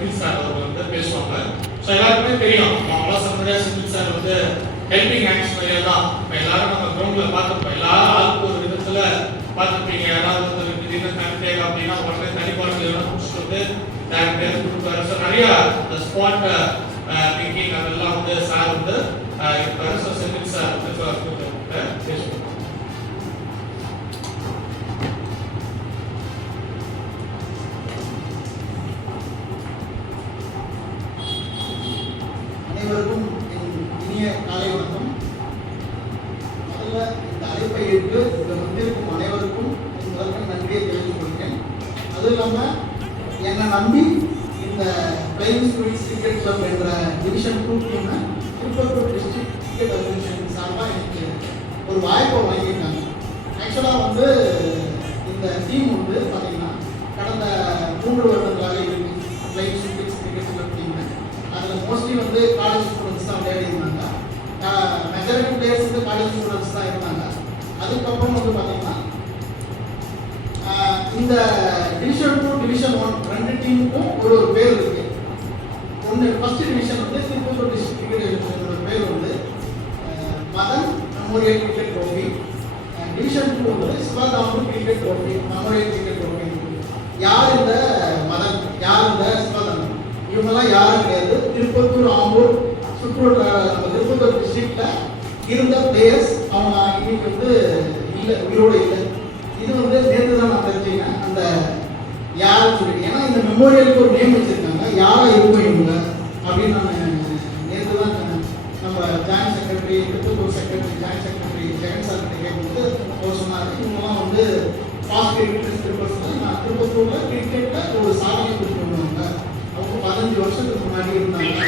Senthil sir அவங்க வந்து பேசுவாங்க. ஸோ எல்லாருக்குமே தெரியும் அவங்களாம் சமரியா செந்தில் சார் வந்து ஹெல்பிங் ஹேண்ட்ஸ் மாதிரியே தான். இப்போ எல்லாரும் நம்ம கிரவுண்டில் பார்த்துருப்போம், எல்லா ஆளுக்கு ஒரு விதத்தில் பார்த்துருப்பீங்க. யாராவது ஒரு திடீர்னு தனி தேவை அப்படின்னா உடனே தனி பாடல் எல்லாம் முடிச்சுட்டு வந்து பேர் கொடுப்பாரு. ஸோ நிறைய ஸ்பாட் திங்கிங் அதெல்லாம் வந்து சார் வந்து இருப்பாரு. ஸோ செந்தில் சார் வந்து பேசுவாங்க. அனைவருக்கும் இனிய காலை வணக்கம். முதல்ல இந்த அழைப்பை ஏற்று இங்கே வந்திருக்கும் அனைவருக்கும் முதல்ல நன்றியை தெரிவித்துக் கொள்கிறேன். அதுவும் இல்லாமல் என்னை நம்பி இந்த பிளைங் ஸ்கூல்ஸ் கிரிக்கெட் கிளப் என்ற டிவிஷன் 2 டீமை திருப்பத்தூர் டிஸ்ட்ரிக்ட் கிரிக்கெட் அசோசியேஷன் சார்பாக எனக்கு ஒரு வாய்ப்பை வழங்கியிருக்காங்க. ஆக்சுவலாக வந்து இந்த டீம் வந்து பார்த்தீங்கன்னா கடந்த 3 வருடங்களாக இருக்கு. Flying schools cricket club team அதில் மோஸ்ட்லி வந்து காலேஜ் ஸ்டூடெண்ட்ஸ் தான் விளையாடிருந்தாங்க. மெஜாரிட்டி பிளேயர்ஸ் வந்து காலேஜ் ஸ்டூடெண்ட்ஸ் தான் இருந்தாங்க. அதுக்கப்புறம் வந்து பார்த்தீங்கன்னா இந்த டிவிஷன் 2 டிவிஷன் 1 ரெண்டு டீமுக்கும் ஒரு பேர் இருக்கு. ஒன்று ஃபர்ஸ்ட் டிவிஷன் வந்து திருப்பத்தூர் டிஸ்ட்ரிக்ட் கிரிக்கெட் அசோசியேஷனோட பேர் வந்து Madan memorial cricket trophy. Division 2 வந்து Sivakambu cricket trophy memorial cricket trophy. யார் இந்த மதன், யார் இந்த சிவகாம்பு? இவங்கெல்லாம் யாரும் கிடையாது. திருப்பத்தூர், ஆம்பூர், சுற்றுவட்டார நம்ம திருப்பத்தூர் டிஸ்ட்ரிக்ட்ல இருந்த பிளேயர்ஸ். அவங்க இன்னைக்கு வந்து இல்லை, உயிரோடு இல்லை. இது வந்து நேற்று தான் நான் தெரிஞ்சுக்கிறேன் அந்த யாருன்னு சொல்லி. ஏன்னா இந்த மெமோரியலுக்கு ஒரு நேம் வச்சிருக்காங்க, யாரா இருக்கும் இவங்க அப்படின்னு நான் நேற்று தான் நம்ம joint secretary, Tirupattur secretary, joint secretary Jagan sir கிட்ட கேட்கும்போது அவர் சொன்னார், இவங்கெல்லாம் வந்து ஃபாஸ்ட் கிரிக்கெட் திருப்பத்தூர் நான் திருப்பத்தூர்ல கிரிக்கெட்ல ஒரு சாதனை கொடுத்துருவாங்க. அவங்க 15 வருஷத்துக்கு முன்னாடி இருந்தாங்க.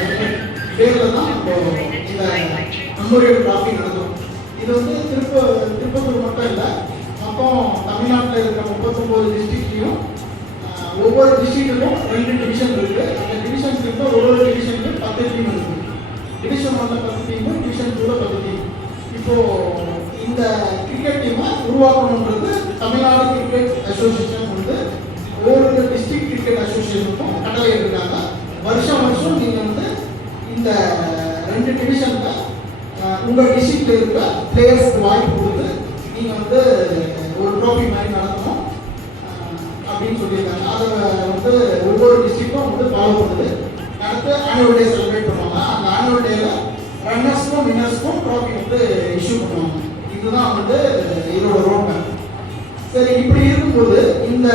பேரில் தான் இப்போ இந்த மெமோரியல் டிராஃபி நடக்கும். இது வந்து திருப்பத்தூர் மட்டும் இல்லை, மொத்தம் தமிழ்நாட்டில் இருக்கிற 39 டிஸ்ட்ரிக்ட்லையும் ஒவ்வொரு டிஸ்ட்ரிக்ட்லையும் 2 டிவிஷன் இருக்கு. அந்த டிவிஷன்ஸ் இருக்க ஒவ்வொரு டிவிஷன்லையும் 10 டீம் இருக்கு. டிவிஷன் 1ல 10 டீம், டிவிஷன் 2ல 10 டீம். இப்போ இந்த கிரிக்கெட் டீமை உருவாக்கணுன்றது தமிழ்நாடு கிரிக்கெட் அசோசியேஷன் வந்து ஒவ்வொரு டிஸ்ட்ரிக்ட் கிரிக்கெட் அசோசியேஷனுக்கும் கட்டளை இருக்காங்க. வருஷம் நீங்கள் வந்து இந்த 2 டிவிஷனில் உங்கள் டிஸ்ட்ரிக்டில் இருக்கிற பிளேயர்ஸ்க்கு வாய்ப்பு கொடுத்து நீங்கள் வந்து ஒரு ட்ரோஃபி மாதிரி நடத்தணும் அப்படின்னு சொல்லியிருக்காங்க. அதை வந்து ஒவ்வொரு டிஸ்ட்ரிக்டும் வந்து ஃபாலோ பண்ணுது. அடுத்து ஆனுவல் டே செலிப்ரேட் பண்ணுவாங்க. அந்த ஆனுவல் டேல ரன்னர்ஸ்க்கும் வின்னர்ஸ்க்கும் ட்ரோஃபி வந்து இஷ்யூ பண்ணுவாங்க. இதுதான் வந்து இதோட ரோட் மேப். சரி, இப்படி இருக்கும்போது இந்த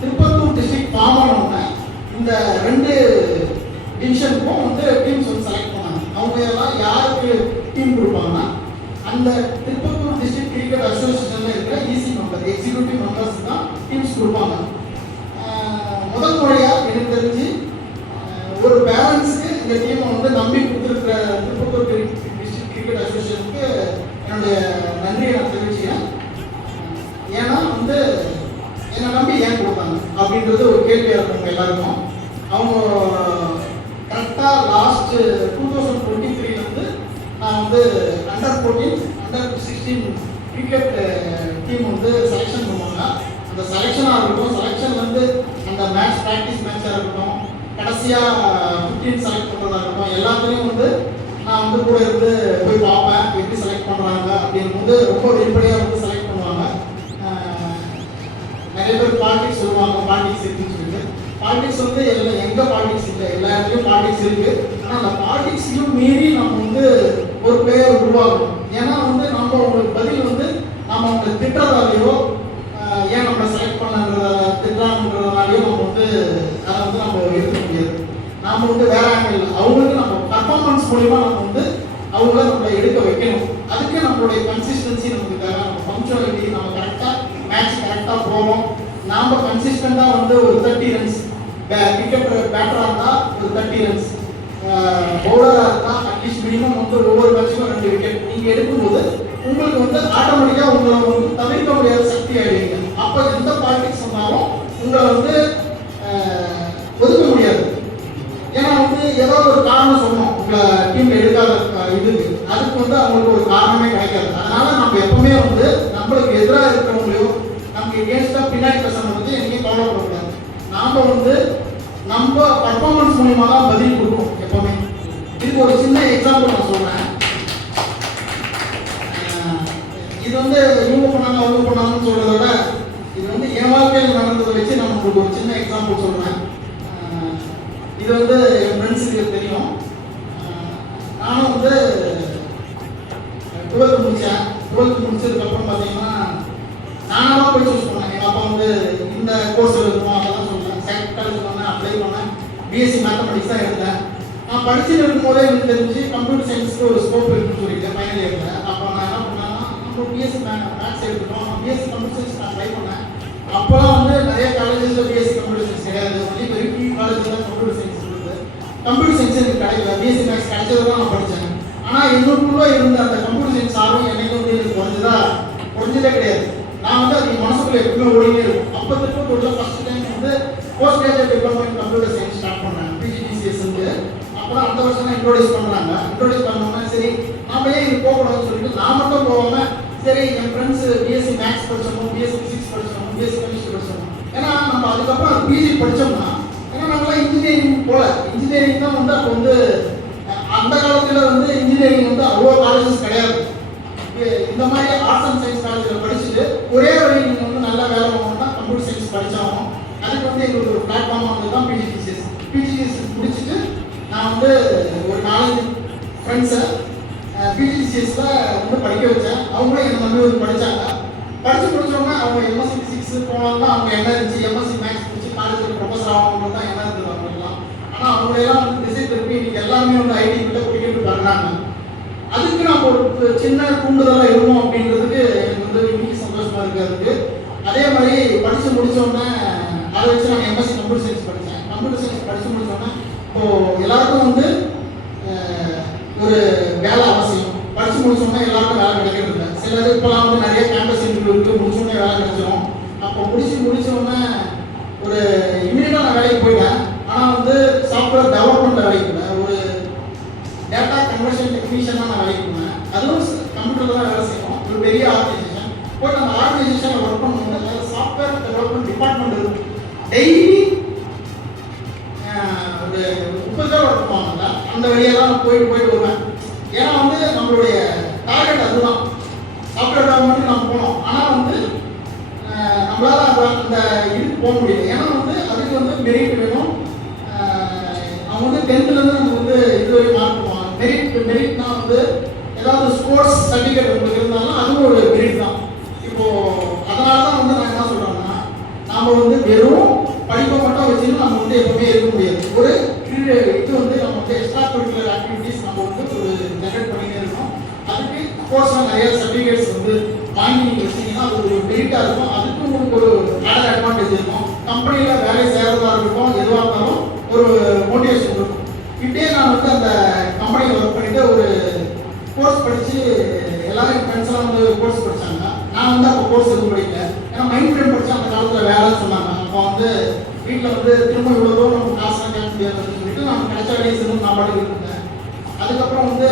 திருப்பத்தூர் டிஸ்ட்ரிக்ட் ஃபார்ம் ஆனவங்க இந்த 2 டிவிஷனுக்கும் வந்து டீம்ஸ் வந்து செலக்ட் பண்ணாங்க. அவங்க எல்லாம் யாருக்கு டீம் கொடுப்பாங்கன்னா அந்த திருப்பத்தூர் டிஸ்ட்ரிக்ட் கிரிக்கெட் அசோசியேஷன்ல இருக்கிற இசி மெம்பர், எக்ஸிக்யூட்டிவ் மெம்பர்ஸ் தான் டீம்ஸ் கொடுப்பாங்க. முதல் முறையாக எனக்கு தெரிஞ்சு ஒரு பேரண்ட்ஸுக்கு இந்த டீமை வந்து நம்பி கொடுத்துருக்கிற திருப்பத்தூர் டிஸ்ட்ரிக்ட் கிரிக்கெட் அசோசியேஷனுக்கு என்னுடைய நன்றியை நான் தெரிவிச்சுக்கிறேன். ஏன்னா வந்து என்னை நம்பி ஏன் கொடுத்தாங்க அப்படின்றது ஒரு கேள்வியாக இருக்கும் எல்லாருக்கும். அவங்க கரெக்டாக லாஸ்ட் 2023 வந்து நான் வந்து அண்டர் 14, அண்டர் 16 கிரிக்கெட் டீம் வந்து செலெக்ஷன் பண்ணுவாங்க. அந்த செலெக்ஷனாக இருக்கட்டும், செலெக்ஷன் வந்து அந்த மேட்ச் ப்ராக்டிஸ் மேட்சாக இருக்கட்டும், கடைசியாக 15 செலக்ட் பண்ணுறதா இருக்கட்டும், எல்லாத்துலேயும் வந்து நான் வந்து கூட இருந்து போய் பார்ப்பேன் எப்படி செலக்ட் பண்ணுறாங்க அப்படின்னு வந்து ரொம்ப வெளிப்படையாக வந்து செலக்ட் பண்ணுவாங்க. நிறைய பேர் பாலிடிக்ஸ் சொல்லுவாங்க, பாலிடிக்ஸ் இருக்குன்னு சொல்லிட்டு. பாலிடிக்ஸ் வந்து எங்கே பாலிடிக்ஸ் இல்லை, எல்லா இடத்துலையும் பாலிடிக்ஸ் இருக்குது. ஆனால் அந்த பாலிடிக்ஸையும் மீறி நம்ம வந்து ஒரு பெயர் உருவாக்கணும். ஏன்னா வந்து நம்ம அவங்களுக்கு பதில் வந்து நம்ம அவங்க திட்டத்தாலேயோ ஏன் நம்மளை செலக்ட் பண்ணுறத திட்டான்றதுனாலையோ நம்ம வந்து அதை வந்து நம்ம எடுக்க முடியாது. நாம் வந்து வேற ஆங்கிள் அவங்களுக்கு நம்ம பர்ஃபார்மன்ஸ் மூலிமா நம்ம வந்து அவங்கள நம்மளை எடுக்க வைக்கணும். அதுக்கு நம்மளுடைய கன்சிஸ்டன்சி நமக்கு தேவை. நம்ம பங்க்சுவாலிட்டி, நம்ம கரெக்டாக மேட்ச் கரெக்டாக போகிறோம். நாம் கன்சிஸ்டண்டாக வந்து ஒரு 30 ரன்ஸ், கிரிக்கெட் பேட்டராக இருந்தால் ஒரு 30 ரன்ஸ், பவுலராக இருந்தால் அட்லீஸ்ட் மினிமம் வந்து ஒவ்வொரு மேட்சுக்கும் 2 விக்கெட் நீங்கள் எடுக்கும்போது உங்களுக்கு வந்து ஆட்டோமேட்டிக்காக உங்களை வந்து தவிர்க்க முடியாத சக்தி ஆகிடுவீங்க. அப்போ எந்த பாலிடிக்ஸ் சொன்னாலும் உங்களை வந்து ஒதுக்க முடியாது. ஏன்னா வந்து ஏதாவது ஒரு காரணம் சொன்னோம் உங்களை டீம்ல எடுக்காத இதுக்கு, அதுக்கு வந்து அவங்களுக்கு ஒரு காரணமே கிடைக்காது. அதனால நம்ம எப்பவுமே வந்து நம்மளுக்கு எதிராக இருக்கிறவங்களையும் நமக்கு எகேன்ஸ்டா பின்னாடி பேசுறது வந்து எங்கேயும் கவலைப்படக்கூடாது. நாம வந்து நம்ம பர்ஃபார்மன்ஸ் மூலியமா தான் பதில் கொடுக்கும் எப்பவுமே. இதுக்கு ஒரு சின்ன எக்ஸாம்பிள் நான் சொல்றேன். இது வந்து இவங்க பண்ணாங்க அவங்க பண்ணாங்கன்னு சொல்றத விட இது வந்து என் வாழ்க்கையில் நடந்ததை வச்சு நான் உங்களுக்கு ஒரு சின்ன எக்ஸாம்பிள் சொல்றேன். இது வந்து என் ஃப்ரெண்ட்ஸுக்கு தெரியும். நானும் வந்து 12th முடித்தேன். 12th முடிச்சதுக்கப்புறம் பார்த்தீங்கன்னா நானாக தான் போய் சூஸ் பண்ணேன். எங்கள் அப்பா வந்து இந்த கோர்ஸ் இருக்கணும் அதெல்லாம் சொல்லுவேன். செகண்ட் காலேஜ் பண்ணேன், அப்ளை பண்ணேன். பிஎஸ்சி மேத்தமெட்டிக்ஸ் தான் எடுத்தேன். நான் படிச்சுட்டு இருக்கும்போதே எனக்கு தெரிஞ்சு கம்ப்யூட்டர் சயின்ஸுக்கு ஒரு ஸ்கோப் இருக்குன்னு சொல்லிட்டு ஃபைனல் இயரில். அப்போ நான் என்ன பண்ணேன்னா நம்ம பிஎஸ்சி மேத்ஸ் எடுத்துட்டோம். பிஎஸ்சி கம்ப்யூட்டர் சயின்ஸ் நான் ட்ரை பண்ணேன். அப்போலாம் வந்து நிறைய காலேஜஸில் பிஎஸ்சி கம்ப்யூட்டர் சயின்ஸ் கிடையாது. ஒன்லி வெரி ஃபியூ காலேஜில் தான் கம்ப்யூட்டர் சயின்ஸ் இருக்குது. கம்ப்யூட்டர் சயின்ஸ் எனக்கு கிடைக்கல. பிஎஸ்சி மேத்ஸ் கிடைச்சது தான் நான் படித்தேன். ஆனால் என்னுக்குள்ளே இருந்த அந்த கம்ப்யூட்டர் சயின்ஸ் ஆர்வம் என்னைக்கு வந்து எனக்கு குறைஞ்சதே கிடையாது. நான் வந்து அது மனசுக்குள்ள எப்பவுமே ஓடினே இருக்கும். அப்போதுக்கு ஒரு ஃபர்ஸ்ட் டைம் வந்து post graduate diploma in computer science start பண்ணேன். பிஜிடிசிஎஸ் வந்து அப்புறம் அந்த வருஷம் தான் இன்ட்ரோடியூஸ் பண்ணுறாங்க. இன்ட்ரோடியூஸ் பண்ணோம்னா சரி நாம ஏன் இது போகக்கூடாதுன்னு சொல்லிட்டு நான் மட்டும் போகாமல் சரி என் ஃப்ரெண்ட்ஸ் பிஎஸ்சி மேத்ஸ் படித்தோம், பிஎஸ்சி ஃபிசிக்ஸ் படித்தோம், பிஎஸ்சி கெமிஸ்ட்ரி படித்தோம். ஏன்னா நம்ம அதுக்கப்புறம் பிஜி படித்தோம்னா ஏன்னா நம்மளாம் இன்ஜினியரிங் போல இன்ஜினியரிங் தான் வந்து அப்போ வந்து அந்த காலத்தில் வந்து இன்ஜினியரிங் வந்து அவ்வளோ காலேஜஸ் கிடையாது. இந்த மாதிரி ஆர்ட்ஸ் அண்ட் சயின்ஸ் காலேஜில் படிச்சுட்டு ஒரே வழி நீங்கள் வந்து நல்ல வேலை வாங்கணும்னா கம்ப்யூட்டர் சயின்ஸ் படித்தாலும் அதுக்கு வந்து எங்களுக்கு ஒரு பிளாட்ஃபார்மாக வந்து தான் பிஜிடிசிஎஸ். பிஜிடிசிஎஸ் முடிச்சுட்டு நான் வந்து ஒரு 4 ஃப்ரெண்ட்ஸை பிஜிடிசிஎஸில் வந்து படிக்க வச்சேன். அவங்களும் என்னை நம்பி வந்து படித்தாங்க. படித்து முடிச்சோன்னா அவங்க எம்எஸ்சி ஃபிசிக்ஸ் போனாங்கன்னா அவங்க என்ன இருந்துச்சு எம்எஸ்சி மேத்ஸ் முடிச்சு காலேஜில் ப்ரொஃபஸர் ஆகணும்னு தான் என்ன இருந்தது அவங்கெல்லாம். ஆனால் அவங்களெல்லாம் வந்து திசை திருப்பி இன்றைக்கி எல்லாருமே வந்து ஐடி கிட்ட கூட்டிகிட்டு வர்றாங்க. அதுக்கு நம்ம ஒரு சின்ன தூண்டுதலாக இருக்கணும் அப்படின்றதுக்கு எனக்கு வந்து இன்னைக்கு சந்தோஷமாக இருக்குது. அதே மாதிரி படித்து முடித்தோடனே அதை வச்சு நான் எம்எஸ்சி கம்ப்யூட்டர் சயின்ஸ் படித்தேன். கம்ப்யூட்டர் சயின்ஸ் படித்து முடித்தோடனே இப்போது எல்லாருக்கும் வந்து ஒரு வேலை அவசியம். படித்து முடிச்சோடனே எல்லாருக்கும் வேலை கிடைக்கிறது இல்லை. சிலது இப்போலாம் வந்து நிறைய கேம்பஸ் இன்டர்வியூ இருக்குது, முடிச்சோடனே வேலை கிடைச்சிடும். அப்போ முடிச்சோடனே ஒரு இமீடியட்டாக நான் வேலைக்கு போயிட்டேன். ஆனால் வந்து சாஃப்ட்வேர் டெவலப்மெண்ட் வேலைக்கு இல்லை, ஒரு டேட்டா கன்வர்ஷன் டெக்னீஷியனாக நான் வேலைக்கு போனேன். அதுவும் கம்ப்யூட்டரில் தான் வேலை செய்யணும். ஒரு பெரிய ஆர்கனைசேஷன் போய் அந்த ஆர்கனைசேஷனில் ஒர்க் பண்ணும்போது சாஃப்ட்வேர் டெவலப்மெண்ட் டிபார்ட்மெண்ட் இருக்கும். டெய்லி ஒரு 30 பேர் ஒர்க் பண்ணுவாங்க. அந்த வழியாக தான் போயிட்டு வருவேன். ஏன்னா வந்து நம்மளுடைய டார்கெட் அதுதான். சாஃப்ட்வேர் டெவலப்மெண்ட் நம்ம போனோம். ஆனால் வந்து நம்மளால அந்த இதுக்கு போக முடியல. ஏன்னா வந்து அதுக்கு வந்து மெரிட் வேணும். அவங்க வந்து 10th நம்ம வந்து இதுவரை மார்க் பண்ணுவாங்க. மெரிட்னா வந்து ஏதாவது ஸ்போர்ட்ஸ் சர்டிஃபிகேட் உங்களுக்கு இருந்தாலும் அதுவும் ஒரு மெரிட் தான். இப்போது அதனால தான் வந்து நான் என்ன சொல்கிறேன்னா நம்ம வந்து வெறும் படிப்பை மட்டும் வச்சுன்னு நம்ம வந்து எப்பவுமே இருக்க முடியாது. ஒரு இது வந்து நம்ம வந்து எக்ஸ்ட்ரா கரிக்குலர் ஆக்டிவிட்டிஸ் நம்ம வந்து ஒரு ஜெனரேட் பண்ணிட்டே இருக்கோம். அதுக்கு கோர்ஸாக நிறைய சர்டிஃபிகேட்ஸ் வந்து வாங்கி நீங்கள் வச்சிங்கன்னா அது ஒரு மெரிட்டாக இருக்கும். அதுக்கு உங்களுக்கு ஒரு ஆடர் அட்வான்டேஜ் இருக்கும். கம்பெனியில் வேலை செய்கிறதா இருக்கட்டும் எதுவாக இருந்தாலும் ஒரு மோட்டிவேஷன் இருக்கும். இப்படியே நான் வந்து அந்த கம்பெனியில் ஒர்க் பண்ணிட்டு ஒரு கோர்ஸ் படித்து எல்லாரும் என் ஃப்ரெண்ட்ஸ்லாம் வந்து கோர்ஸ் படித்தாங்க. நான் வந்து அப்போ கோர்ஸ் எதுவும் படிக்கல. ஏன்னா மைண்ட் ஃப்ரேம் படித்தா அந்த காலத்தில் வேலைன்னு சொன்னாங்க. அப்போ வந்து வீட்டில் வந்து திரும்ப இவ்வளோ தூரம் நம்ம காசுலாம் கேட்க முடியாதுன்னு சொல்லிட்டு நான் கிடைச்ச வேலையை செஞ்சு நான் பாட்டுக்கு இருந்தேன். அதுக்கப்புறம் வந்து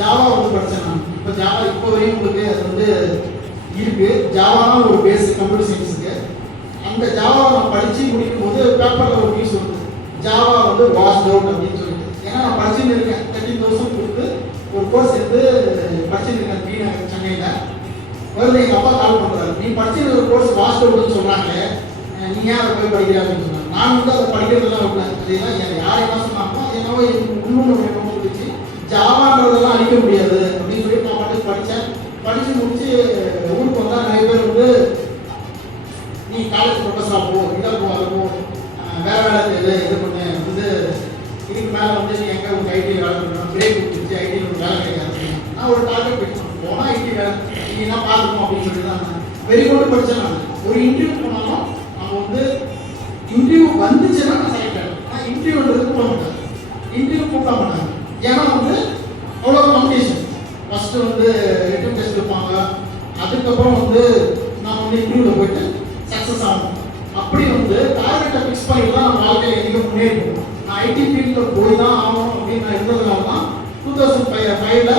ஜாவா வந்து படித்தேன் நான். இப்போ ஜாவா இப்போ வரையும் உங்களுக்கு அது வந்து இருக்குது. ஜாவானா ஒரு பேஸ் கம்ப்யூட்டர் சயின்ஸுக்கு. அந்த ஜாவாவை நான் படித்து முடிக்கும் போது பேப்பரில் ஒரு நியூஸ் வருது, ஜாவா வந்து வாஷ்ட் அவுட் அப்படின்னு சொல்லிட்டு. ஏன்னா நான் படிச்சுன்னு இருக்கேன். 13,000 கொடுத்து ஒரு கோர்ஸ் எடுத்து படிச்சுட்டு இருக்கேன் சென்னையில். வருது எங்கள் அப்பா கால் பண்ணுறாரு, நீ படிச்சுட்டு ஒரு கோர்ஸ் வாஷ்ட் அவுட்னு சொல்கிறாங்களே, நீ ஏன் அதை போய் படிக்கிற அப்படின்னு சொன்னாங்க. நான் வந்து அதை படிக்கிறதெல்லாம் விட்டேன். அதெல்லாம் யார் என்ன சொன்னாங்களோ என்னவோ இன்னொன்று வேணும்னு இருந்துச்சு. ஜாவான்றதெல்லாம் அழிக்க முடியாது அப்படின்னு சொல்லிட்டு நான் பாட்டு படித்தேன். படித்து முடிச்சு ஊருக்கு வந்தால் நிறைய பேர் வந்து நீ காலேஜ் ப்ரொஃபஸராக போ, இதாக போ, அதை போ, வேறு வேலை தேவை இது பண்ணு வந்து இதுக்கு மேலே வந்து நீ எங்கே உங்கள் ஐடி வேலை பண்ணணும், பிரேக் கொடுத்துருச்சு ஐடியில் ஒரு வேலை கிடையாது. நான் ஒரு டார்கெட் போயிட்டு போனால் ஐடி வேலை நீ என்ன பார்க்கணும் அப்படின்னு சொல்லி தான் வெறி கொண்டு படித்தேன். நான் ஒரு இன்டர்வியூ போனாலும் நம்ம வந்து இன்டர்வியூ வந்துச்சுன்னா நான் செலக்ட் ஆகிடும். ஆனால் இன்டர்வியூன்றது போட மாட்டாங்க, இன்டர்வியூ கூப்பிட மாட்டாங்க. ஏன்னா வந்து அவ்வளோ காம்படிஷன். ஃபஸ்ட்டு வந்து ரிட்டன் டெஸ்ட் வைப்பாங்க, அதுக்கப்புறம் வந்து நான் வந்து இன்டர்வியூவில் போயிட்டு சக்ஸஸ் ஆகணும். அப்படி வந்து டார்கெட்டை ஃபிக்ஸ் பண்ணி தான் நம்ம வாழ்க்கையில் எங்கேயும் முன்னேறிடும். நான் ஐடி ஃபீல்டில் போய் தான் ஆகணும் அப்படின்னு நான் இருந்ததுனால தான் 2005ல்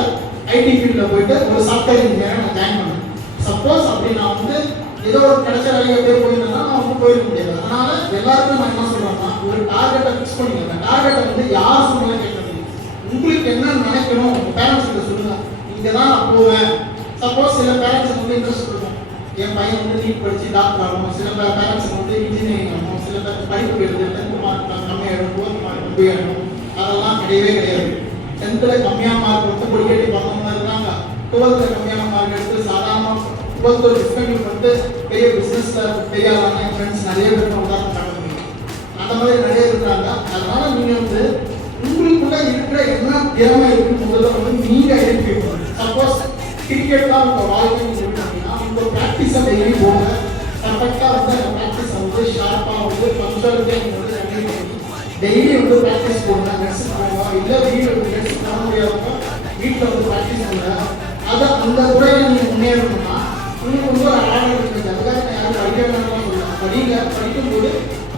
ஐடி ஃபீல்டில் போயிட்டு ஒரு சாஃப்ட்வேர் இன்ஜினியராக நான் ஜாயின் பண்ணேன். சப்போஸ் அப்படி நான் வந்து ஏதோ ஒரு கிடைச்ச வேலையை அப்படியே போயிருந்தேன்னா நான் வந்து போயிருக்க முடியாது. அதனால் எல்லாருக்கும் நான் என்ன சொல்கிறேன்னா ஒரு ஃபிக்ஸ் பண்ணிக்கோங்க. டார்கெட்டை வந்து யார் சொன்னாலும் கேட்கணும். உங்களுக்கு என்ன நினைக்கணும் உங்கள் பேரண்ட்ஸ் கிட்ட சொல்லுங்கள். இங்கே தான் நான் போவேன். சப்போஸ் சில பேரண்ட்ஸுக்கு வந்து இன்ட்ரெஸ்ட் இருக்கும், என் பையன் வந்து நீட் படித்து டாக்டர் ஆகணும். சில பேரண்ட்ஸுக்கு வந்து இன்ஜினியரிங் ஆகணும். சில பேர் படிப்பு எடுத்து 10th மார்க் கம்மியாகிடும், 12th மார்க் கம்மியாகிடும். அதெல்லாம் கிடையவே கிடையாது. 10th கம்மியான மார்க் வந்து படிக்கட்டி பார்த்தவங்க இருக்காங்க. 12th கம்மியான மார்க் எடுத்து சாதாரணமாக 12th டிஸ்கண்டியூ பண்ணிட்டு பெரிய பிஸ்னஸில் பெரிய ஆளான என் ஃப்ரெண்ட்ஸ் நிறைய பேர் உதாரணம் காட்ட முடியும். அந்த மாதிரி நிறைய இருக்கிறாங்க. அதனால நீங்கள் வந்து உங்களுக்குள்ள இருக்கிற என்ன திறமை இருக்குன்னு முதல்ல வந்து நீங்கள் ஐடென்டிஃபை பண்ணுங்க. சப்போஸ் கிரிக்கெட் தான் உங்கள் வாழ்க்கை அப்படின்னா உங்கள் ப்ராக்டிஸை டெய்லி போங்க. பர்ஃபெக்டாக வந்து அந்த ப்ராக்டிஸை வந்து ஷார்ப்பாக வந்து பங்க்சுவாலிட்டியாக நீங்கள் வந்து கண்டினியூ பண்ணி டெய்லி வந்து ப்ராக்டிஸ் போங்க. நெட்ஸுக்கு போங்க. இல்லை வீட்டில் நெட்ஸ் பண்ண முடியாதவங்க வீட்டில் வந்து ப்ராக்டிஸ் பண்ணுங்க. அதை அந்த துறையில் நீங்கள் முன்னேறணும்னா உங்களுக்கு வந்து ஒரு ஆர்டர் இருக்குது. அதுக்காக நான் யாரும் படிக்கிறதுனால சொல்லுவேன். படிக்கும்போது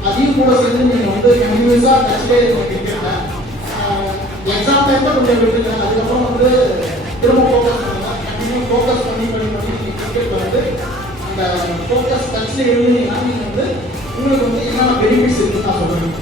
அதையும் கூட சேர்ந்து நீங்கள் வந்து கண்டினியூஸாக டச்லேயே இருக்க எக்ஸாம் டைமில் கொஞ்சம் விட்டுங்க. அதுக்கப்புறம் வந்து திரும்ப ஃபோக்கஸ் பண்ணுங்க. கண்டினியூ ஃபோக்கஸ் பண்ணி நீங்கள் கிரிக்கெட் வந்து அந்த ஃபோக்கஸ் டச்சில் இருந்தீங்கன்னா நீங்கள் வந்து உங்களுக்கு வந்து என்னென்ன பெனிஃபிட்ஸ் இருக்குன்னு நான் சொல்கிறேன்.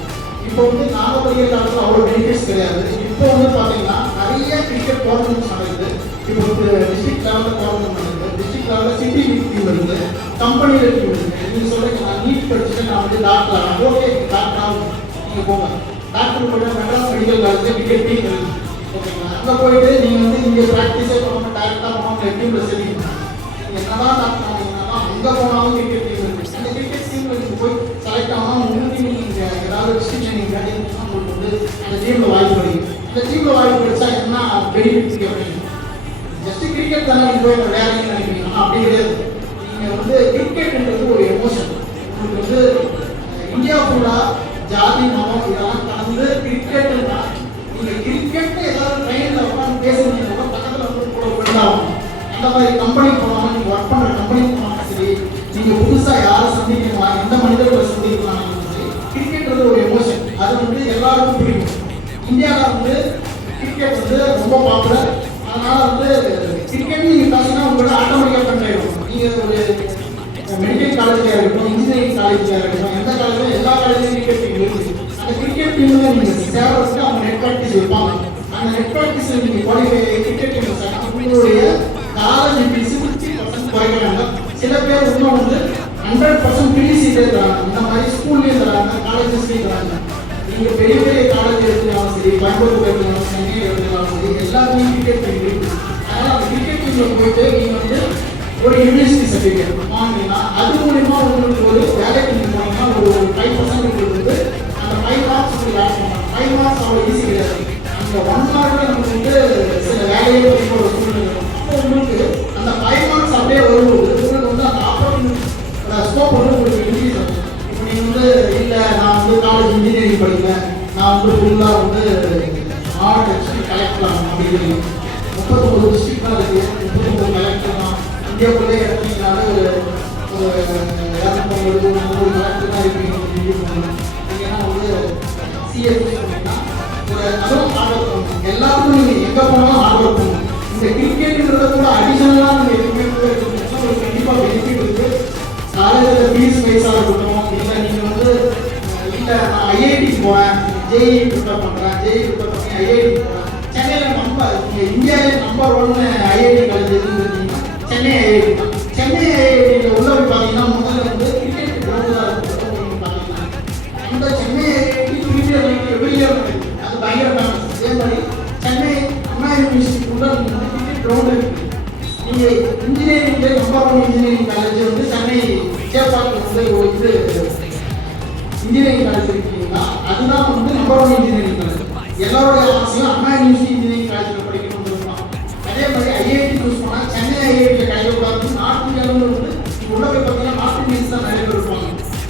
இப்போ வந்து நாங்கள் படிக்கிற காலத்தில் அவ்வளோ பெனிஃபிட்ஸ் கிடையாது. இப்போ வந்து பார்த்தீங்கன்னா நிறைய கிரிக்கெட் டோர்னமெண்ட்ஸ் நடக்குது. இப்போ வந்து டிஸ்ட்ரிக்ட் லெவலில் டோர்னமெண்ட் இருக்குது. டிஸ்ட்ரிக்ட் லெவலில் சிட்டி லீக் டீம் இருக்குது, கம்பெனியில் டீம் இருக்குது. நீங்கள் சொல்கிறீங்க நான் நீட் படிச்சுட்டு நான் வந்து டாக்டர் ஆகும். ஓகே, டாக்டர் ஆகும். நீங்கள் போங்க. டாக்டர் போய்ட்டு மெட்ராஸ் மெடிக்கல் காலேஜில் கிரிக்கெட் டீம் இருக்குது. ஓகேங்களா? அங்கே போயிட்டு நீங்கள் வந்து இங்கே ப்ராக்டிஸே பண்ணாமல் டேரெக்டாக போனால் டீமில் சேர்த்தீங்கன்னா நீங்கள் என்னதான் டாக்டர் ஆனீங்கன்னா அங்கே போனாலும் கிரிக்கெட் டீம் இருக்குது. அந்த கிரிக்கெட் டீமில் நீங்கள் போய் செலக்ட் ஆனால் உங்களுக்கு நீங்கள் ஏதாவது ரெஸ்ட்ரிக்ஷன் நீங்கள் கேட்டீங்கன்னா உங்களுக்கு வந்து அந்த டீமில் வாய்ப்பு கிடைக்கும். அந்த டீமில் வாய்ப்பு கிடைச்சா என்ன பெனிஃபிட்ஸ் அப்படின்னு ஜஸ்ட் கிரிக்கெட் தானே நீங்கள் போய் விளையாடுறீங்கன்னு நினைக்கிறீங்க. ஆனால் அப்படி கிடையாது. நீங்கள் வந்து கிரிக்கெட்ன்றது ஒரு எமோஷன். உங்களுக்கு வந்து இந்தியா ஃபுல்லாக ஜாதி மதம் இதெல்லாம் கலந்து கிரிக்கெட்டுன்னா நீங்கள் கிரிக்கெட்டு ஏதாவது ட்ரெயினில் உட்காந்து பேசுனீங்கன்னா பக்கத்தில் வந்து கூட ஃப்ரெண்டாகும். அந்த மாதிரி கம்பெனி போனாலும் நீங்கள் ஒர்க் பண்ணுற கம்பெனி போனாலும் சரி, நீங்கள் புதுசாக யாரை சந்திக்கலாம், எந்த மனிதர்களை சந்திக்கலாம் சரி, கிரிக்கெட்றது ஒரு எமோஷன். அது வந்து எல்லாருக்கும் பிடிக்கும். இந்தியாவில் வந்து கிரிக்கெட் வந்து ரொம்ப பாப்புலர். அதனால் வந்து கிரிக்கெட் நீங்கள் பார்த்தீங்கன்னா உங்களோட ஆட்டோமேட்டிக்காக பண்ணிடும். நீங்கள் ஒரு மெடிக்கல் காலேஜில் இருக்கட்டும், இன்ஜினியரிங் காலேஜில் இருக்கட்டும், எந்த காலேஜில் எல்லா காலேஜ்லையும் கிரிக்கெட் டீம் இருக்குது. அந்த கிரிக்கெட் டீமில் நீங்கள் சேரத்துக்கு அவங்க நெட் ப்ராக்டிஸ் வைப்பாங்க. அந்த நெட் ப்ராக்டிஸில் நீங்கள் குவாலிஃபை கிரிக்கெட் டீமில் சேரணும். உங்களுடைய காலேஜ் ஃபீஸ் 50% குறைக்கிறாங்க. சில பேர் இன்னும் வந்து 100% ஃப்ரீ சீட்டே தராங்க. இந்த மாதிரி ஸ்கூல்லேயும் தராங்க, காலேஜஸ்லேயும் தராங்க. நீங்கள் பெரிய பெரிய காலேஜ் எடுத்துக்கலாம் சரி, கோயம்புத்தூர் எடுத்துக்கலாம், சென்னை எடுத்துக்கலாம் சரி, எல்லாத்துலேயும் கிரிக்கெட் டீம் இருக்குது. அதனால் அந்த கிரிக்கெட் டீமில் போயிட்டு நீங்கள் வந்து ஒரு யூனிவர்சிட்டி சர்டிஃபிகேட் வாங்கினீங்கன்னா அது மூலிமா உங்களுக்கு ஒரு வேலைக்கு நீங்கள் போனீங்கன்னா ஒரு 5% உங்களுக்கு வந்து அந்த 5 மார்க்ஸ் உங்களுக்கு ஆட் பண்ணலாம். 5 மார்க்ஸ் அவ்வளோ ஈஸி கிடையாது. அந்த 1 மார்க்கில் நமக்கு வந்து சில வேலையை பற்றி ஒரு சூழ்நிலை இருக்கும். அப்போ உங்களுக்கு அந்த 5 மார்க்ஸ் அப்படியே வரும்போது உங்களுக்கு வந்து அந்த ஆப்பர்ச்சுனிட்டி ஸ்கோப் வந்து உங்களுக்கு இன்க்ரீஸ் ஆகும். இப்போ நீங்கள் வந்து இல்லை நான் வந்து காலேஜ் இன்ஜினியரிங் படிப்பேன், நான் வந்து ஃபுல்லாக வந்து மாவட்ட டிஸ்ட்ரிக்ட் கலெக்டர் ஆகணும் அப்படிங்கிறீங்க. 39 டிஸ்ட்ரிக்ட் தான் இருக்குது, 39 கலெக்டர் தான். இந்தியாவுக்குள்ளே எடுத்தீங்கனாலே ஒரு 250 300 கலெக்டர் தான் இருப்பீங்க. நீங்கன்னா வந்து சிஎஸ் பண்ணிங்கன்னா ஒரு அதுவும் ஹார்ட் ஒர்க் பண்ணணும். எல்லாத்துக்கும் நீங்கள் எங்கே போனாலும் ஹார்ட் ஒர்க் பண்ணணும். இந்த கிரிக்கெட்டுன்றத கூட அடிஷனலாக நீங்கள் எதுவுமே கூட இருக்கீங்கன்னா ஒரு கண்டிப்பாக பெனிஃபிட் இருக்குது. காலேஜில் ஃபீஸ் வைஸாக இருக்கட்டும், இல்லை நீங்கள் வந்து இல்லை நான் ஐஐடிக்கு போகிறேன், ஜேஇ ப்ரிப்பேர் பண்ணுறேன், ஜேஇ ப்ரிப்பேர் பண்ணி ஐஐடிக்கு போகிறேன். சென்னையில் நீங்கள் இந்தியாவிலே நம்பர் 1 ஐஐடி காலேஜ் எதுன்னு பார்த்தீங்கன்னா சென்னை ஐஐடி தான். சென்னை ஐஐடியில் உள்ள போய் பார்த்தீங்கன்னா முதல்ல வந்து கிரிக்கெட் கிரவுண்ட் தான் இருக்கும். பார்த்தீங்கன்னா அந்த Chennai IIT premier league every year நடக்குது. அது பயங்கர ஃபேமஸ். அதே மாதிரி சென்னை அண்ணா யூனிவர்சிட்டிக்குள்ள வந்து கிரிக்கெட் கிரவுண்ட் இருக்குது. நீங்கள் இன்ஜினியரிங்லேயே நம்பர் 1 இன்ஜினியரிங் காலேஜ் வந்து சென்னை சேப்பாக்கில் வந்து இது இன்ஜினியரிங் காலேஜ் இருக்கீங்களா, அதுதான் வந்து நம்பர் 1 இன்ஜினியரிங் காலேஜ். எல்லாருடைய ஆசையும் அண்ணா யூனிவர்சிட்டி இன்ஜினியரிங் காலேஜில் படிக்கணும்னு இருப்பாங்க. அதே மாதிரி ஐஐடி யூஸ் பண்ணால் சென்னை ஐஐடியில் கிடைக்கக்கூடாது. நார்த் இந்தியாவில் வந்து உள்ள போய் பார்த்தீங்கன்னா நார்த் இந்தியன்ஸ் தான் நிறைய பேர் இருப்பாங்க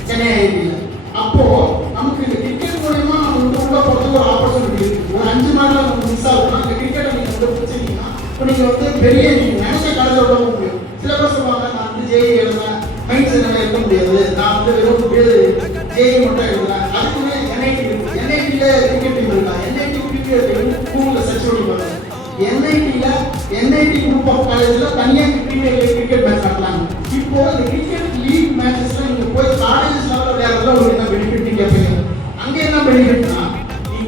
சென்னை ஐஐடியில். அப்போது நமக்கு இந்த கிரிக்கெட் மூலயமா நம்ம வந்து உள்ள போகிறதுக்கு ஒரு ஆப்பர்ச்சுனிட்டி இருக்குது. ஒரு 5 மாதத்தில் நமக்கு மிஸ் ஆகுதுன்னா இந்த கிரிக்கெட்டை நீங்கள் வந்து பிடிச்சிங்கன்னா இப்போ நீங்கள் வந்து பெரிய நீங்கள் நினைச்ச காலேஜில் உள்ள போக முடியும். சில பேர் சொல்லுவாங்க நான் வந்து ஜேஇ எழுதுறேன், மைண்ட் செட்டில் இருக்க முடியாது, நான் வந்து வெறும் ஜேஇ மட்டும் எழுதுறேன். அதுக்குமே என்ஐடி இருக்குது. என்ஐடியில் கிரிக்கெட் டீம் இருக்கா, என்ஐடி கிரிக்கெட் கூகுளில் சர்ச் பண்ணி பாருங்க. என்ஐடி குரூப் ஆஃப் காலேஜில் தனியாக கிரிக்கெட் மேட்ச் நடத்துறாங்க. இப்போ இந்த கிரிக்கெட் லீக் மேட்சஸ்லாம் நீங்கள் போய் காலேஜ் லெவலில் விளையாடுறதுல உங்களுக்கு என்ன பெனிஃபிட் கேட்பீங்க. அங்கே என்ன பெனிஃபிட்னா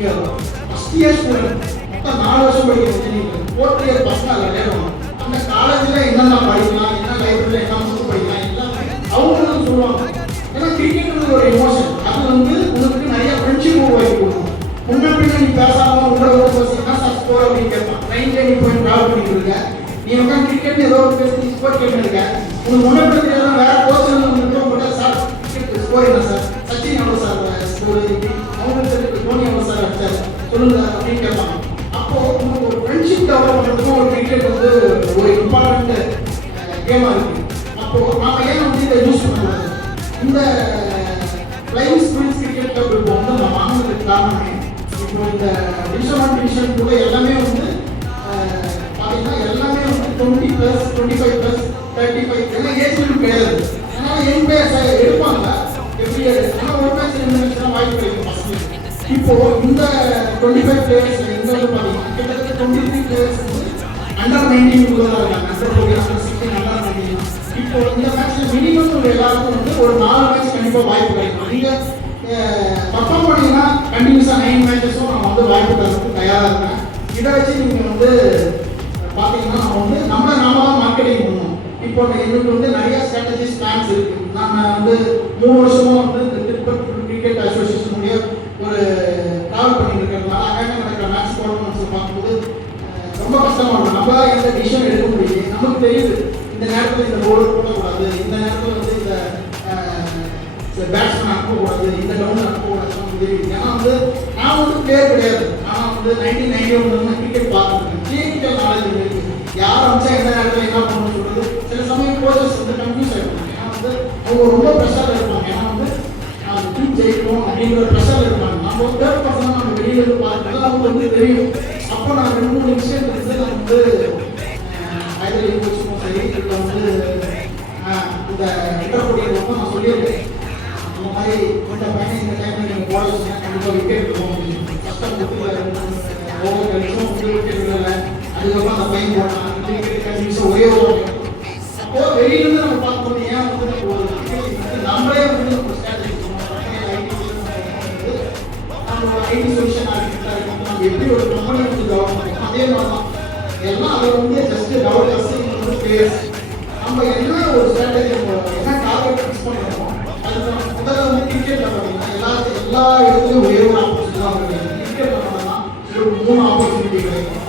நீங்கள் ஃபஸ்ட் இயர் ஸ்டூடெண்ட் மொத்தம் 4 வருஷம் படிக்கிறது நீங்கள் 4th இயர் பசங்க அதில் விளையாடுவாங்க. அந்த காலேஜில் என்னென்ன படிக்கலாம், என்ன லைப்ரரியில் என்ன புக்கு படிக்கலாம் எல்லாமே அவங்களும் சொல்லுவாங்க. ஏன்னா கிரிக்கெட் ஒரு எமோஷன், அது வந்து உங்களுக்கு நிறைய ஃப்ரெண்ட்ஷிப் உருவாக்கி கொடுக்கும். முன்ன பின்ன நீ பேசாமல் உங்களோட என்ன சார் ஸ்கோர் அப்படின்னு கேட்பான். ட்ரெயின்லேயே நீ போய் ட்ராவல் பண்ணிட்டு இருக்க, நீ உட்காந்து கிரிக்கெட் ஏதோ ஒரு பேசி ஸ்கோர் கேட்டுருக்க, உங்களுக்கு முன்ன பின்ன தெரியாத வேற கோச் உங்கள்கிட்ட சார் கிரிக்கெட் ஸ்கோர் என்ன சார், சச்சின் எவ்வளோ சார் ஸ்கோர், அவங்களுக்கு தெரியும் தோனி எவ்வளோ சார் அடிச்சார் சொல்லுங்க அப்படின்னு கேட்பாங்க. அப்போ உங்களுக்கு ஒரு ஃப்ரெண்ட்ஷிப் டெவலப் பண்ணுறதுக்கும் ஒரு கிரிக்கெட் வந்து ஒரு இம்பார்ட்டன்ட் கேமாக இருக்குது. அப்போ நாம ஏன் வந்து இதை யூஸ் பண்ணக்கூடாது? இந்த ஃப்ளைங் ஸ்பிரிட்ஸ் கிரிக்கெட் கிளப் இப்போ வந்து நம்ம வாங்கினதுக்கு காரணமே இப்போ இந்த டிவிஷன் 1 டிவிஷன் 2 எல்லாமே வந்து பார்த்தீங்கன்னா எல்லாமே வந்து 20+, 25+, 35 எல்லாம் ஏஜ் லிமிட் கிடையாது. அதனால யங் பிளேயர்ஸ் எடுப்பாங்க எப்படி ஆனால் ஒரு மேட்ச் 2 மேட்ச் தான் வாய்ப்பு கிடைக்கும் பசங்களுக்கு. இப்போ இந்த 25 பிளேயர்ஸ் இந்த வந்து பார்த்தீங்கன்னா கிட்டத்தட்ட 23 பிளேயர்ஸ் வந்து அண்டர் 19 இருக்காங்க, அண்டர் 14, அண்டர் 16, அண்டர் 19. இப்போ இந்த மேட்ச்ல மினிமம் ஒரு எல்லாருக்கும் வந்து ஒரு 4 மேட்ச் கண்டிப்பாக வாய்ப்பு கிடைக்கும். நீங்கள் பர்ஃபார்ம் பண்ணீங்கன்னா கண்டினியூஸாக 9 மேட்சஸும் நான் வந்து வாய்ப்பு தரதுக்கு தயாராக இருக்கேன். இதை வச்சு நீங்கள் வந்து பார்த்தீங்கன்னா நம்ம வந்து நாம தான் மார்க்கெட்டிங் பண்ணணும். இப்போ எங்களுக்கு வந்து நிறைய ஸ்ட்ராட்டஜிஸ் பிளான்ஸ் இருக்குது. நான் வந்து 3 வருஷமாக வந்து இந்த திருப்பூர் கிரிக்கெட் அசோசியேஷனுடைய ஒரு ட்ராவல் பண்ணிட்டு இருக்கிறதுனால அங்கே நடக்கிற மேட்ச் டோர்னமெண்ட்ஸ் பார்க்கும்போது ரொம்ப கஷ்டமாக இருக்கும். நம்ம எந்த டிசிஷன் எடுக்க முடியும், நமக்கு தெரியுது இந்த நேரத்தில் இந்த போர்டு போடக்கூடாது, இந்த நேரத்தில் வந்து இந்த பேட்ஸ்மேன் அனுப்பக்கூடாது, இந்த டவுன் அனுப்பக்கூடாதுன்னு தெரியுது. ஏன்னா வந்து நான் வந்து பிளேயர் கிடையாது, ஆனால் வந்து 1991 கிரிக்கெட் பார்த்துருக்கேன். கிரிக்கெட் நாலேஜ் இருக்குது, யார் அமிச்சா எந்த நேரத்தில் என்ன பண்ணணும்னு சொல்கிறது. சில சமயம் கோச்சஸ் வந்து கன்ஃபியூஸ் ஆகிடுவாங்க. ஏன்னா வந்து அவங்க ரொம்ப ப்ரெஷரில் இருப்பாங்க. ஏன்னா வந்து டீம் ஜெயிக்கணும் அப்படிங்கிற ப்ரெஷரில் இருப்பாங்க. நம்ம ஒரு தேர்ட் பர்சனாக நம்ம வெளியில் வந்து பார்க்குறது நமக்கு வந்து தெரியும். அப்போ நான் 2-3 விஷயம் வந்து நான் வந்து ஐதலி கோச்சுக்கும் சரி இப்போ வந்து இந்த இன்டர்போட்டியில் வந்து நான் சொல்லியிருக்கேன். இந்த மாதிரி இந்த பையனை இந்த டைமில் நீங்கள் போட வச்சுன்னா கண்டிப்பாக விக்கெட் இருக்கும் அப்படின்னு. கஷ்டம் கொடுத்து ஓவர் கழிச்சும் வந்து விக்கெட் விடலை. அதுக்கப்புறம் அந்த பையன் போட்டான் விக்கெட் கண்டிப்பாக ஒரே ஓவர். அப்போ வெளியிலேருந்து நம்ம பார்க்கும்போது ஏன் வந்து ஒரு விக்கெட் நம்மளே வந்து ஒரு ஸ்ட்ராட்டஜி நம்ம ஐடி சொல்யூஷன் ஆர்கிடெக்டாக இருக்கும். நம்ம எப்படி ஒரு கம்பெனி வந்து டெவலப் பண்ணுறோம் அதே மாதிரி தான் எல்லாம் அதை வந்து ஜஸ்ட் டெவலப்பர்ஸ் வந்து பிளேயர்ஸ். நம்ம என்ன ஒரு ஸ்ட்ராட்டஜி என்ன டார்கெட் ஃபிக்ஸ் பண்ணுறோமோ அது முதல்ல வந்து கிரிக்கெட்டில் பார்த்தீங்கன்னா எல்லா இடத்துலையும் ஒரே ஒரு ஆப்பர்ச்சுனிட்டி தான் கிடைக்கும். கிரிக்கெட்டில் பார்த்தோம்னா ஒரு 3 ஆப்பர்ச்சுனிட்டி கிடைக்கும்.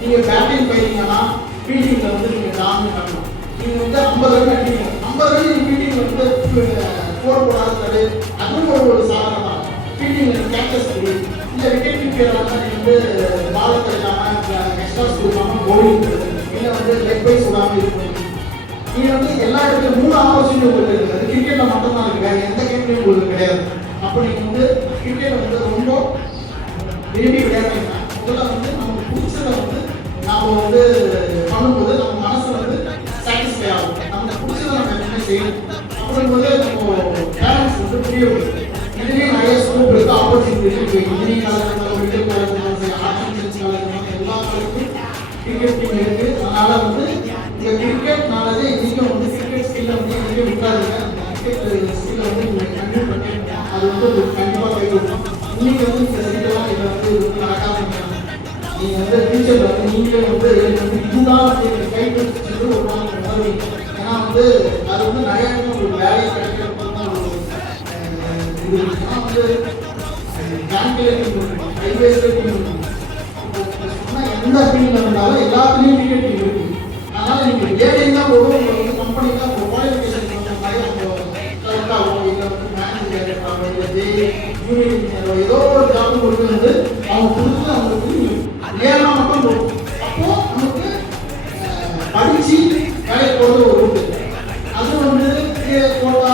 நீங்கள் பேட்டிங் போயிருந்தீங்கன்னா ஃபீல்டிங்கில் வந்து நீங்கள் டாமினேட் பண்ணணும். நீங்கள் வந்து 50 ரன் அடிக்கணும். 50 ரன் நீங்கள் ஃபீல்டிங்கில் வந்து 4 போடாது, அதுவும் ஒரு சாதனை தான். ஃபீல்டிங்கில் கேப்சர்ஸ் பண்ணி இல்லை விக்கெட் கீப்பராக நீங்கள் வந்து பாலை கிடைக்காமல் எக்ஸ்ட்ராஸ் கொடுக்காமல் பவுலிங் இல்லை வந்து லெக் வைஸ் விடாமல் இருக்கணும். நீங்கள் வந்து எல்லா இடத்துலையும் 3 ஆப்பர்ச்சுனிட்டி உங்களுக்கு இருக்குது. அது கிரிக்கெட்டில் மட்டும்தான் இருக்குது, வேறு எந்த கேம்லையும் உங்களுக்கு கிடையாது. அப்போ நீங்கள் வந்து கிரிக்கெட் வந்து ரொம்ப விரும்பி விளையாடுறீங்கன்னா முதல்ல வந்து நமக்கு பிடிச்சதை வந்து நாம் வந்து பண்ணும்போது நம்ம மனசு வந்து சாட்டிஸ்ஃபை ஆகும். நமக்கு பிடிச்சதை நம்ம எப்பவுமே செய்யணும். அப்படிங்கும்போது நம்ம பேரண்ட்ஸ் வந்து புரிய வைக்கும். இதுலேயே நிறைய ஸ்கோப் இருக்குது, ஆப்பர்ச்சுனிட்டி இருக்குது. இன்ஜினியரிங் காலேஜ் இருந்தாலும் மெடிக்கல் காலேஜ் இருந்தாலும் சரி, ஆர்ட்ஸ் அண்ட் சயின்ஸ் காலேஜ் இருந்தாலும் எல்லா காலேஜும் கிரிக்கெட் டீம் இருக்குது. அதனால் வந்து இந்த கிரிக்கெட்னாலே இன்றைக்கும் வந்து கிரிக்கெட் ஸ்கில்லை வந்து எங்கேயும் விட்டாதுங்க. கிரிக்கெட் ஸ்கில்லை வந்து நீங்கள் கண்டிப்பாக பண்ணிருக்கீங்க, அது வந்து உங்களுக்கு கண்டிப்பாக கை கொடுக்கும். இன்றைக்கி வந்து இந்த ஸ்கில்லாம் இதை வந்து நடக்காமல் நீங்கள் வந்து ஃபியூச்சரில் வந்து நீங்களே வந்து எனக்கு வந்து இதுதான் வந்து எனக்கு கை கொடுத்துட்டு ஒரு நாள் உணர்வீங்க. ஏன்னா வந்து அது வந்து நிறைய உங்களுக்கு வேலையை கிடைக்கிறதுக்கு இது ஏன்னா வந்து பேங்க்லேயே டீம் இருக்கும், ஹைவேஸில் டீம் இருக்கும். சொன்னால் எந்த ஃபீல்டில் இருந்தாலும் எல்லாத்துலேயும் கிரிக்கெட் டீம் இருக்குது. அதனால் நீங்கள் ஏடிஎம் தான் போதும், உங்களுக்கு வந்து கம்பெனி தான் உங்கள் குவாலிஃபிகேஷன் பண்ணுற மாதிரி அவங்க கரெக்டாகவோ இல்லை வந்து மேனேஜர் டைரக்டராகவோ இல்லை ஜூனியர் இன்ஜினியரோ ஏதோ ஒரு ஜாப் உங்களுக்கு வந்து அவங்க கொடுத்து அவங்களுக்கு ஏன்னா மட்டும் போகும். அப்போது நமக்கு படித்து வேலைக்கு போகிறது ஒரு ரூட்டு. அது வந்து கோட்டா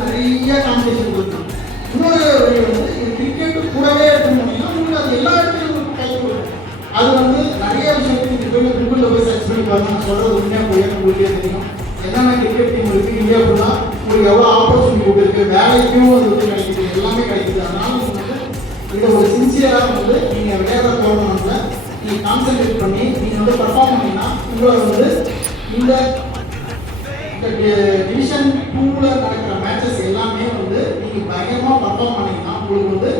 நிறைய காம்படிஷன் கொடுக்கும். இன்னொரு வழி வந்து கிரிக்கெட்டு கூடவே இருக்கணும் அப்படின்னா உங்களுக்கு அது எல்லா இடத்துலையும் உங்களுக்கு கை கொடுக்கும். அது வந்து நிறைய விஷயத்துக்கு போய் கூகுளில் போய் சர்ச் பண்ணி பாருங்க. நான் சொல்கிறது உண்மையாக போய் உங்களுக்கே தெரியும். என்னென்ன கிரிக்கெட் டீம் இருக்குது இந்தியா அப்படின்னா உங்களுக்கு எவ்வளோ ஆப்பர்ச்சுனிட்டி கொடுத்துருக்கு, வேலைக்கும் அது வந்து கிடைக்குது, எல்லாமே கிடைக்குது. அதனால நீங்கள் வந்து இதை ஒரு சின்சியராக வந்து நீங்கள் விளையாடுற டோர்னமெண்ட்டில் நீங்கள் கான்சன்ட்ரேட் பண்ணி நீங்கள் வந்து பர்ஃபார்ம் பண்ணிங்கன்னா உங்களை வந்து இந்த டிவிஷன் 2ல் நடக்கிற மேட்சஸ் எல்லாமே வந்து நீங்கள் பயங்கரமாக பர்ஃபார்ம் பண்ணிங்கன்னா உங்களுக்கு வந்து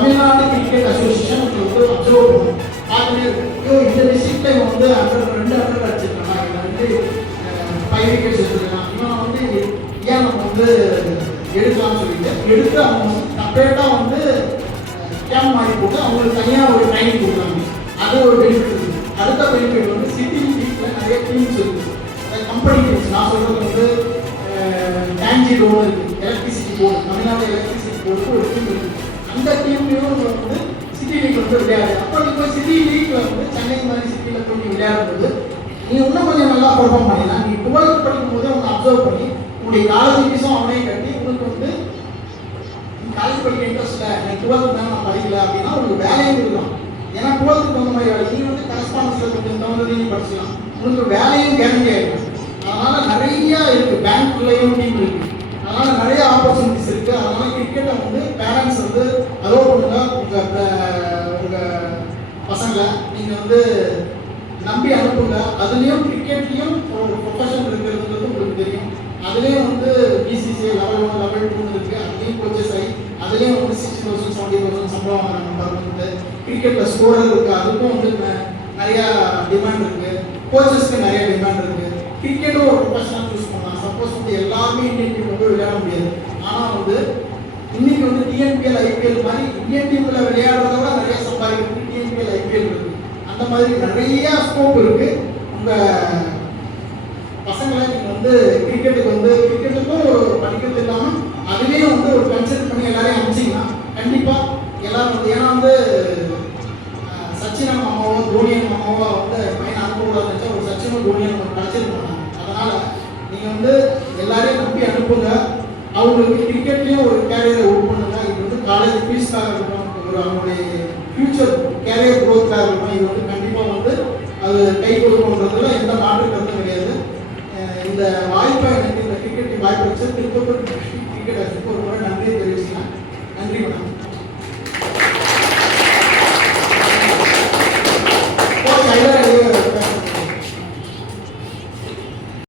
தமிழ்நாடு கிரிக்கெட் அசோசியேஷன் உங்களுக்கு அப்சர்வ் பண்ணும். பார்த்துட்டே இருக்கும். ஐயோ இந்த டிஸ்ட்ரிக்ட்ல இவன் வந்து 200 அடிச்சிருக்கான், இவன் வந்து 5 விக்கெட்ஸ் எடுத்துருக்கான், இவன் வந்து ஏன் நம்ம வந்து எடுக்கலாம்னு சொல்லிட்டு எடுத்து அவங்க வந்து செப்பரேட்டாக வந்து கேம்ப் மாதிரி போட்டு அவங்களுக்கு தனியாக ஒரு ட்ரைனிங் கொடுக்குறாங்க. அது ஒரு பெனிஃபிட் இருக்குது. அடுத்த பெனிஃபிட் வந்து சிட்டி லீக்ல நிறைய டீம்ஸ் இருக்குது. கம்பெனி டீம்ஸ் நான் சொல்கிறது வந்து டான்ஜி டோன் இருக்குது, electricity board, Tamil Nadu electricity board ஒரு டீம் இருக்குது. அந்த டீம்லேயும் வந்து சிட்டி லீக் வந்து விளையாடு. அப்போ நீங்கள் சிட்டி லீக்ல வந்து சென்னை மாதிரி சிட்டியில் போய் நீ விளையாடும்போது நீ இன்னும் கொஞ்சம் நல்லா பெர்ஃபார்ம் பண்ணிடலாம். நீ 12th படிக்கும் போதே உங்களை அப்சர்வ் பண்ணி உங்களுடைய காலேஜ் ஃபீஸும் அவனே கட்டி உங்களுக்கு வந்து காலேஜ் படிக்க இன்ட்ரெஸ்ட் இல்லை, எனக்கு 12th தான் நான் படிக்கல அப்படின்னா உங்களுக்கு வேலையும் கொடுக்கலாம். ஏன்னா 12th தகுந்த மாதிரி வேலை நீ வந்து கரஸ்பாண்டன்ஸில் கொஞ்சம் தகுந்தது நீ படிச்சுக்கலாம், உங்களுக்கு வேலையும் கேரண்டி ஆகிடும். அதனால் நிறைய இருக்குது, பேங்க்லேயும் டீம் இருக்குது, அதனால் நிறைய ஆப்பர்ச்சுனிட்டிஸ் இருக்குது. அதனால் கிரிக்கெட்டை வந்து பேரண்ட்ஸ் வந்து அலோவ் பண்ணுங்க. உங்கள் பசங்களை நீங்கள் வந்து நம்பி அனுப்புங்க. அதுலேயும் கிரிக்கெட்லேயும் ஒரு ப்ரொஃபஷன் இருக்கிறதுன்றது உங்களுக்கு தெரியும். அதுலேயும் வந்து பிசிசிஐ லெவல் 1 லெவல் 2 இருக்குது. அதுலேயும் கோச்சஸ் ஆகி அதுலேயும் வந்து 60,000 70,000 சம்பளம் வாங்குறாங்க பர்மனெண்ட்டு. கிரிக்கெட்டில் ஸ்கோரர் இருக்குது, அதுக்கும் வந்து நிறையா டிமாண்ட் இருக்குது. கோச்சஸ்க்கு நிறைய டிமாண்ட் இருக்குது. கிரிக்கெட்டும் ஒரு ப்ரொஃபஷனாக சூஸ் பண்ணலாம். சப்போஸ் வந்து எல்லாருமே இந்தியன் டீம் வந்து விளையாட முடியாது. ஆனால் வந்து இன்னைக்கு வந்து டிஎன்பிஎல் ஐபிஎல் மாதிரி இந்தியன் டீமில் விளையாடுறத விட நிறைய சம்பாதிக்கிறது டிஎன்பிஎல் ஐபிஎல் இருக்குது. அந்த மாதிரி நிறைய ஸ்கோப் இருக்குது. உங்கள் பசங்களை நீங்கள் வந்து கிரிக்கெட்டுக்கு வந்து கிரிக்கெட்டுக்கும் படிக்கிறது இல்லாமல் அதுலேயும் வந்து ஒரு கன்சிடர் பண்ணி எல்லாரையும் அனுப்பிச்சிங்கன்னா கண்டிப்பாக எல்லாரும் வந்து ஏன்னா வந்து சச்சின் அம்மாவோ தோனியன் அம்மாவோ வந்து பையனை அனுப்பக்கூடாதுன்னு ஒரு சச்சினும் தோனியன் கிடச்சிருப்பாங்க. அதனால் நீங்கள் வந்து எல்லாரையும் நம்பி அனுப்புங்க. அவங்களுக்கு கிரிக்கெட்லேயும் ஒரு கேரியரை ஒர்க் பண்ணுங்க. இது வந்து காலேஜ் ஃபீஸ்க்காக இருக்கட்டும், ஒரு அவங்களுடைய ஃபியூச்சர் கேரியர் க்ரோத்க்காக இருக்கட்டும், இது வந்து